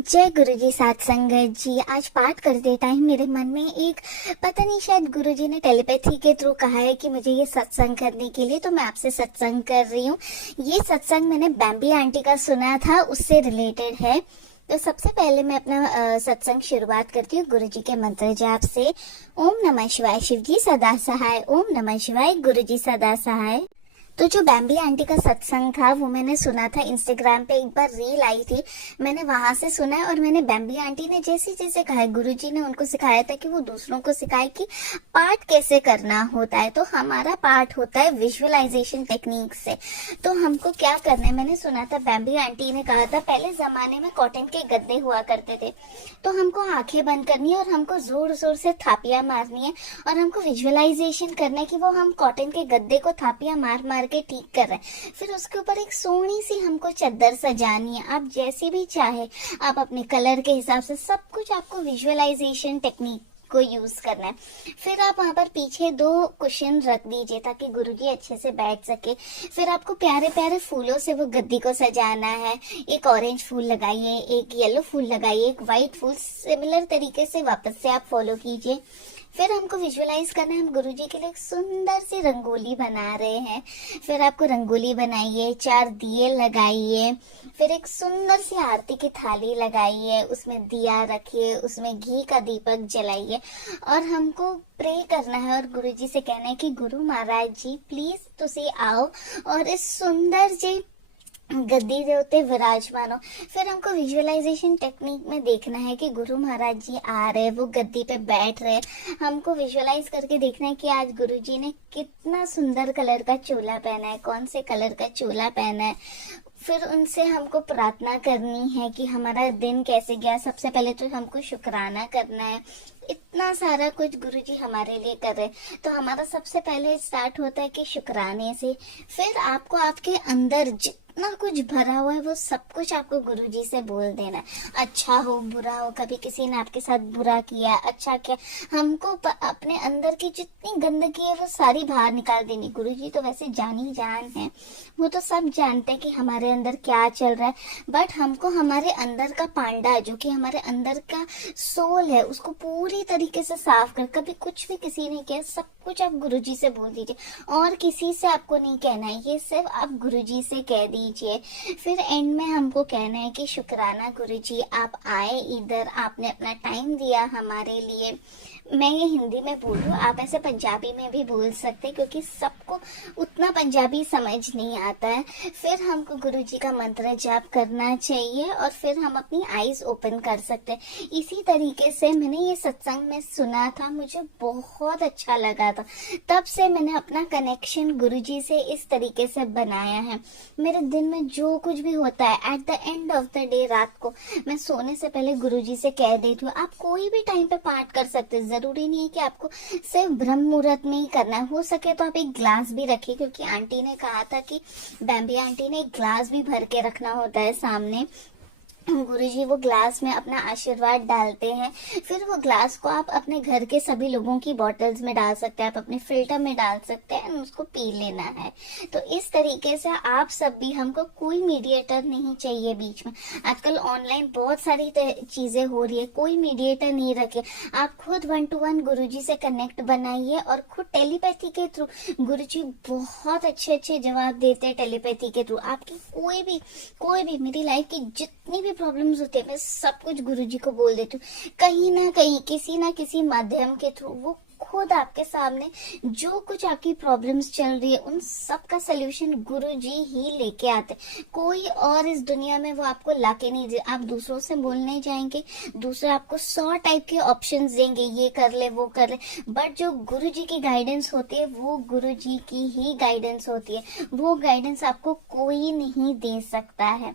जय गुरुजी साथ संगत जी। आज पाठ करते टाइम मेरे मन में एक पता नहीं, शायद गुरुजी ने टेलीपैथी के थ्रू कहा है कि मुझे ये सत्संग करने के लिए, तो मैं आपसे सत्संग कर रही हूँ। ये सत्संग मैंने बैम्बी आंटी का सुना था, उससे रिलेटेड है। तो सबसे पहले मैं अपना सत्संग शुरुआत करती हूँ गुरुजी के मंत्र जाप से। ओम नमः शिवाय, शिव जी सदा सहाय। ओम नमः शिवाय, गुरुजी सदा सहाय। तो जो बैम्बी आंटी का सत्संग था वो मैंने सुना था इंस्टाग्राम पे, एक बार रील आई थी, मैंने वहां से सुना है। और मैंने बैम्बी आंटी ने जैसे जैसे कहा है, गुरुजी ने उनको सिखाया था कि वो दूसरों को सिखाए कि पाठ कैसे करना होता है। तो हमारा पाठ होता है विजुअलाइजेशन टेक्निक से। तो हमको क्या करना है, मैंने सुना था बैम्बी आंटी ने कहा था पहले जमाने में कॉटन के गद्दे हुआ करते थे, तो हमको आंखें बंद करनी है और हमको जोर जोर से थापियां मारनी है और हमको विजुअलाइजेशन करना है कि वो हम कॉटन के गद्दे को थापियां मार मार के ठीक कर रहे हैं। फिर उसके ऊपर एक सोनी सी हमको चादर सजानी है, आप जैसी भी चाहे, आप अपने कलर के हिसाब से, सब कुछ आपको विजुअलाइजेशन टेक्निक को यूज करना है। फिर आप वहां पर पीछे 2 कुशन रख दीजिए ताकि गुरुजी अच्छे से बैठ सके। फिर आपको प्यारे प्यारे फूलों से वो गद्दी को सजाना है। एक ऑरेंज फूल लगाइए, एक येलो फूल लगाइए, एक व्हाइट फूल, सिमिलर तरीके से वापस से आप फॉलो कीजिए। फिर हमको विजुअलाइज करना है हम गुरुजी के लिए एक सुंदर सी रंगोली बना रहे हैं। फिर आपको रंगोली बनाइए, 4 दिए लगाइए, फिर एक सुंदर सी आरती की थाली लगाइए, उसमें दिया रखिए, उसमें घी का दीपक जलाइए और हमको प्रे करना है और गुरुजी से कहना है कि गुरु महाराज जी प्लीज तुसी आओ और इस सुंदर जी गद्दी देवते विराजमान हो। फिर हमको विजुअलाइजेशन टेक्निक में देखना है कि गुरु महाराज जी आ रहे हैं, वो गद्दी पे बैठ रहे हैं। हमको विजुअलाइज करके देखना है कि आज गुरुजी ने कितना सुंदर कलर का चोला पहना है, कौन से कलर का चोला पहना है। फिर उनसे हमको प्रार्थना करनी है कि हमारा दिन कैसे गया। सबसे पहले तो हमको शुक्राना करना है, इतना सारा कुछ गुरुजी हमारे लिए कर रहे हैं। तो हमारा सबसे पहले स्टार्ट होता है कि शुक्राने से। फिर आपको आपके अंदर जितना कुछ भरा हुआ है वो सब कुछ आपको गुरुजी से बोल देना है। अच्छा हो बुरा हो, कभी किसी ने आपके साथ बुरा किया, अच्छा किया, हमको अपने अंदर की जितनी गंदगी है वो सारी बाहर निकाल देनी। गुरुजी तो वैसे जानी जान है, वो तो सब जानते हैं कि हमारे अंदर क्या चल रहा है। बट हमको हमारे अंदर का पांडा, जो कि हमारे अंदर का सोल है, उसको पूरी तरीके से साफ कर। कभी कुछ भी किसी ने किया, सब कुछ आप गुरुजी से बोल दीजिए और किसी से आपको नहीं कहना है, ये सिर्फ आप गुरुजी से कह दीजिए। फिर एंड में हमको कहना है कि शुक्राना गुरुजी, आप आए इधर, आपने अपना टाइम दिया हमारे लिए। मैं ये हिंदी में बोल रही हूँ, आप ऐसे पंजाबी में भी बोल सकते हैं क्योंकि सबको उतना पंजाबी समझ नहीं आता है। फिर हमको गुरुजी का मंत्र जाप करना चाहिए और फिर हम अपनी आईज ओपन कर सकते हैं। इसी तरीके से मैंने ये सत्संग में सुना था, मुझे बहुत अच्छा लगा था। तब से मैंने अपना कनेक्शन गुरुजी से इस तरीके से बनाया है। मेरे दिन में जो कुछ भी होता है, at the end of the day, रात को मैं सोने से पहले गुरुजी से कह देती हूँ। आप कोई भी टाइम पे पाठ कर सकते हैं, जरूरी नहीं है कि आपको सिर्फ ब्रह्म मुहूर्त में ही करना है। हो सके तो आप एक ग्लास भी रखिए, क्योंकि आंटी ने कहा था कि बैम्बी आंटी ने एक ग्लास भी भर के रखना होता है सामने। गुरुजी वो ग्लास में अपना आशीर्वाद डालते हैं। फिर वो ग्लास को आप अपने घर के सभी लोगों की बॉटल्स में डाल सकते हैं, आप अपने फिल्टर में डाल सकते हैं, उसको पी लेना है। तो इस तरीके से आप सब भी, हमको कोई मीडिएटर नहीं चाहिए बीच में। आजकल ऑनलाइन बहुत सारी चीजें हो रही है, कोई मीडिएटर नहीं रखे। आप खुद 1 to 1 गुरुजी से कनेक्ट बनाइए और खुद टेलीपैथी के थ्रू, गुरुजी बहुत अच्छे अच्छे जवाब देते हैं टेलीपैथी के थ्रू। आपकी कोई भी मेरी लाइफ की जितनी भी प्रॉब्लम्स होते हैं, मैं सब कुछ गुरुजी को बोल देती हूँ। कहीं ना कहीं, किसी ना किसी माध्यम के थ्रू वो खुद आपके सामने जो कुछ आपकी प्रॉब्लम्स चल रही है, उन सब का सोल्यूशन गुरुजी ही लेके आते। कोई और इस दुनिया में वो आपको लाके नहीं दे। आप दूसरों से बोलने जाएंगे, दूसरे आपको 100 टाइप के ऑप्शंस देंगे, ये कर ले वो कर ले, बट जो गुरुजी की गाइडेंस होती है वो गुरुजी की ही गाइडेंस होती है। वो गाइडेंस आपको कोई नहीं दे सकता है।